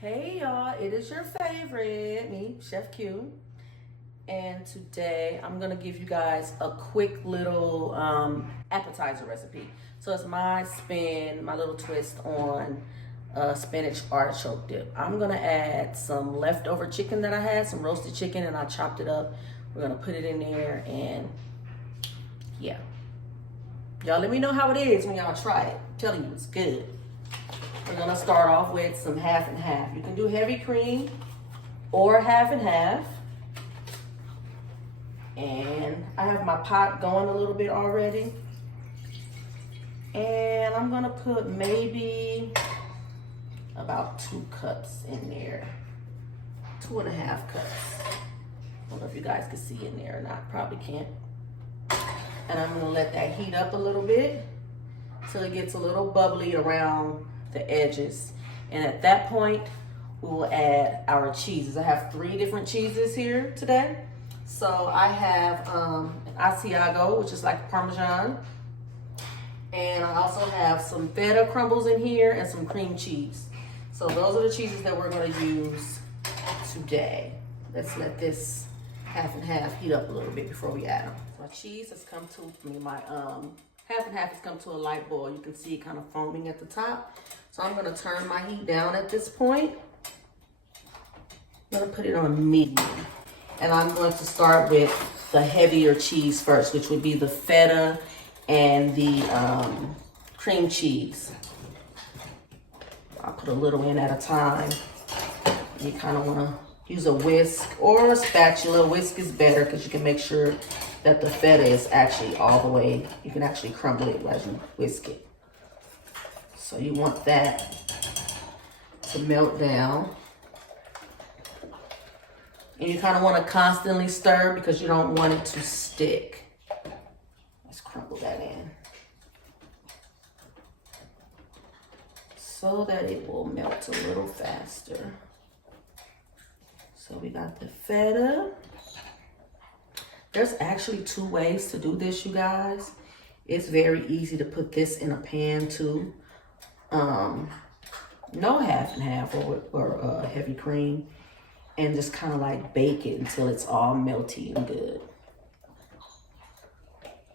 Hey y'all, it is your favorite, me, Chef Q. And today I'm gonna give you guys a quick little appetizer recipe. So it's my spin, my little twist on spinach artichoke dip. I'm gonna add some leftover chicken that I had, some roasted chicken, and I chopped it up. We're gonna put it in there and yeah. Y'all let me know how it is when y'all try it. I'm telling you, it's good. We're gonna start off with some half and half. You can do heavy cream or half and half. And I have my pot going a little bit already. And I'm gonna put maybe about 2 cups in there. 2.5 cups. I don't know if you guys can see in there or not, probably can't. And I'm gonna let that heat up a little bit till it gets a little bubbly around the edges. And at that point, we will add our cheeses. I have 3 different cheeses here today. So I have an Asiago, which is like Parmesan. And I also have some feta crumbles in here and some cream cheese. So those are the cheeses that we're gonna use today. Let's let this half and half heat up a little bit before we add them. So my cheese has come to, my half and half has come to a light boil. You can see it kind of foaming at the top. So I'm gonna turn my heat down at this point. I'm gonna put it on medium. And I'm going to start with the heavier cheese first, which would be the feta and the cream cheese. I'll put a little in at a time. You kind of wanna use a whisk or a spatula. Whisk is better because you can make sure that the feta is actually all the way, you can actually crumble it as you whisk it. So you want that to melt down. And you kind of want to constantly stir because you don't want it to stick. Let's crumble that in. So that it will melt a little faster. So we got the feta. There's actually 2 ways to do this, you guys. It's very easy to put this in a pan too. No half and half or heavy cream. And just kind of like bake it until it's all melty and good.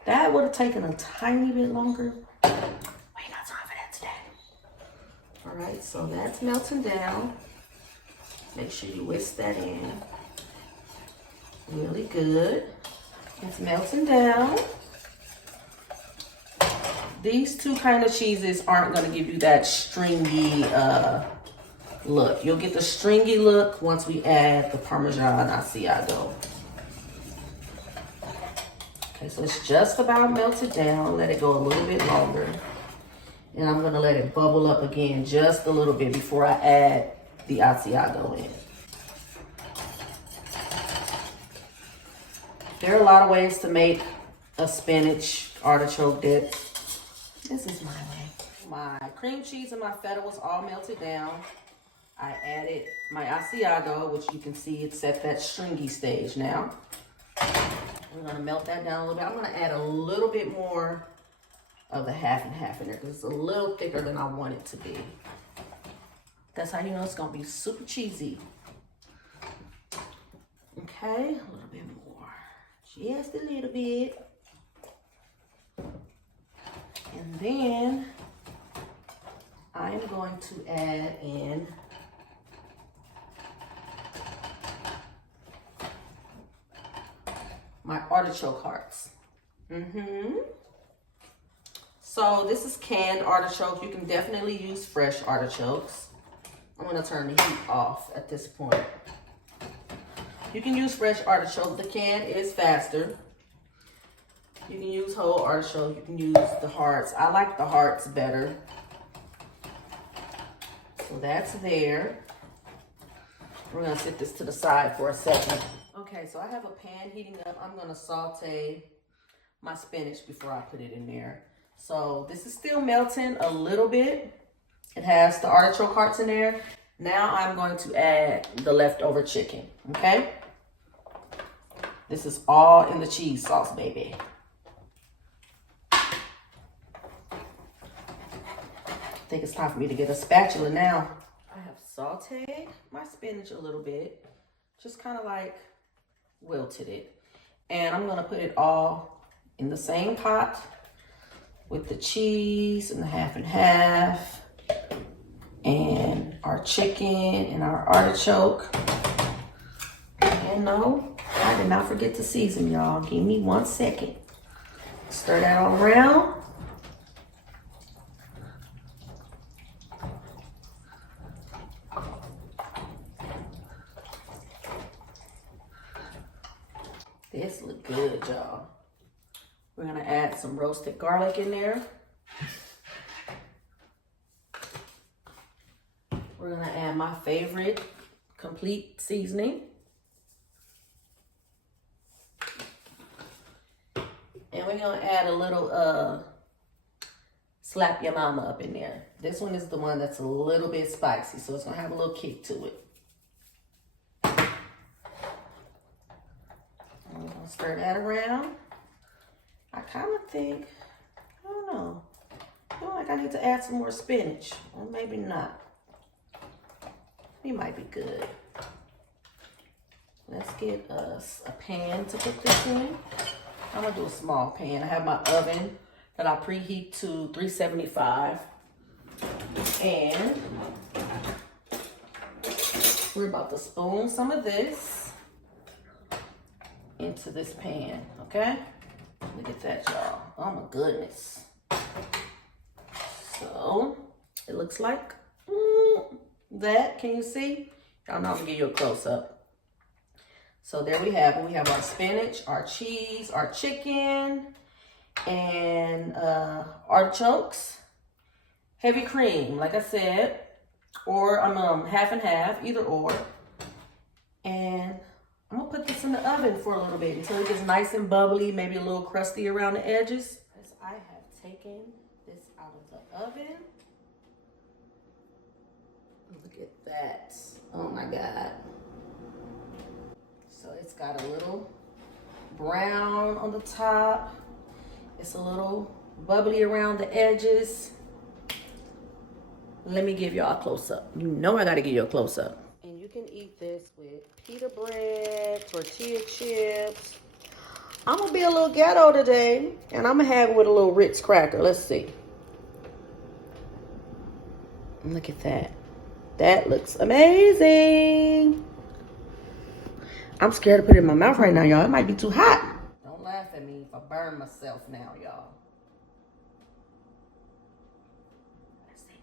That would have taken a tiny bit longer. We ain't got time for that today. All right, so that's melting down. Make sure you whisk that in. Really good. It's melting down. These 2 kind of cheeses aren't gonna give you that stringy look. You'll get the stringy look once we add the Parmesan Asiago. Okay, so it's just about melted down. Let it go a little bit longer. And I'm gonna let it bubble up again just a little bit before I add the Asiago in. There are a lot of ways to make a spinach artichoke dip. This is my way. My cream cheese and my feta was all melted down. I added my Asiago, which you can see it's at that stringy stage now. We're gonna melt that down a little bit. I'm gonna add a little bit more of the half and half in there because it's a little thicker than I want it to be. That's how you know it's gonna be super cheesy. Okay, a little bit more. Just a little bit. And then I'm going to add in my artichoke hearts. So this is canned artichoke. You can definitely use fresh artichokes. I'm gonna turn the heat off at this point. You can use fresh artichoke. The can is faster. You can use whole artichoke. You can use the hearts. I like the hearts better. So that's there. We're gonna set this to the side for a second. Okay, so I have a pan heating up. I'm gonna saute my spinach before I put it in there. So this is still melting a little bit. It has the artichoke hearts in there. Now I'm going to add the leftover chicken, okay? This is all in the cheese sauce, baby. I think it's time for me to get a spatula now. I have sauteed my spinach a little bit, just kind of like wilted it. And I'm gonna put it all in the same pot with the cheese and the half and half, and our chicken and our artichoke. And no, I did not forget to season, y'all. Give me 1 second. Stir that all around. This look good, y'all. We're gonna add some roasted garlic in there. We're gonna add my favorite complete seasoning. And we're gonna add a little slap your mama up in there. This one is the one that's a little bit spicy, so it's gonna have a little kick to it. I'm gonna stir that around. I kind of think, I don't know, I feel like I need to add some more spinach, or maybe not. We might be good. Let's get us a pan to put this in. I'm gonna do a small pan. I have my oven that I preheat to 375. And we're about to spoon some of this into this pan, okay? Look at that, y'all. Oh my goodness. So, it looks like that. Can you see? Y'all know I'm gonna give you a close-up. So there we have it. We have our spinach, our cheese, our chicken, and artichokes. Heavy cream, like I said, or half and half, either or. And I'm gonna put this in the oven for a little bit until it gets nice and bubbly, maybe a little crusty around the edges. As I have taken this out of the oven. Look at that. Oh my God. So it's got a little brown on the top. It's a little bubbly around the edges. Let me give y'all a close-up. You know I gotta give you a close-up. And you can eat this with pita bread, tortilla chips. I'm gonna be a little ghetto today, and I'm gonna have it with a little Ritz cracker. Let's see. Look at that. That looks amazing. I'm scared to put it in my mouth right now, y'all. It might be too hot. Don't laugh at me if I burn myself now, y'all. Let's see.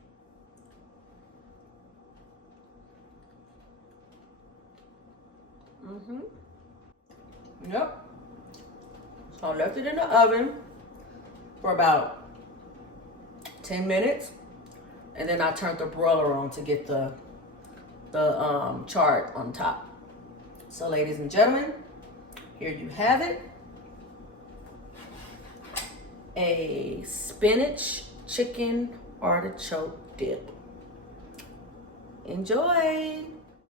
Yep. So I left it in the oven for about 10 minutes. And then I turned the broiler on to get the chard on top. So ladies and gentlemen, here you have it. A spinach chicken artichoke dip. Enjoy.